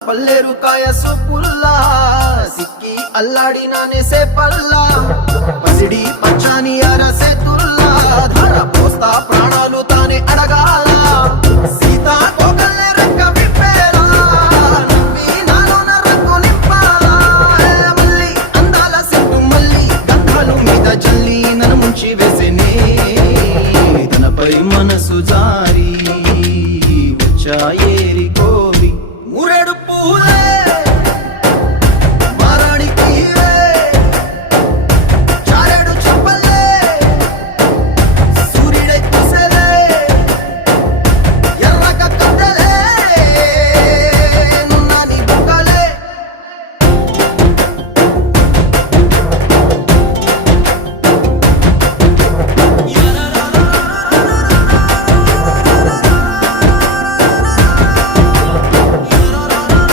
పల్లేరు కాయ సొప్పుల్లా సిక్కి అల్లాడినానే సేపల్లా పసిడి పచ్చాని అరసెతుల్లా ధర పోస్తా ప్రాణాలు తానే అడగాల సీతాకోక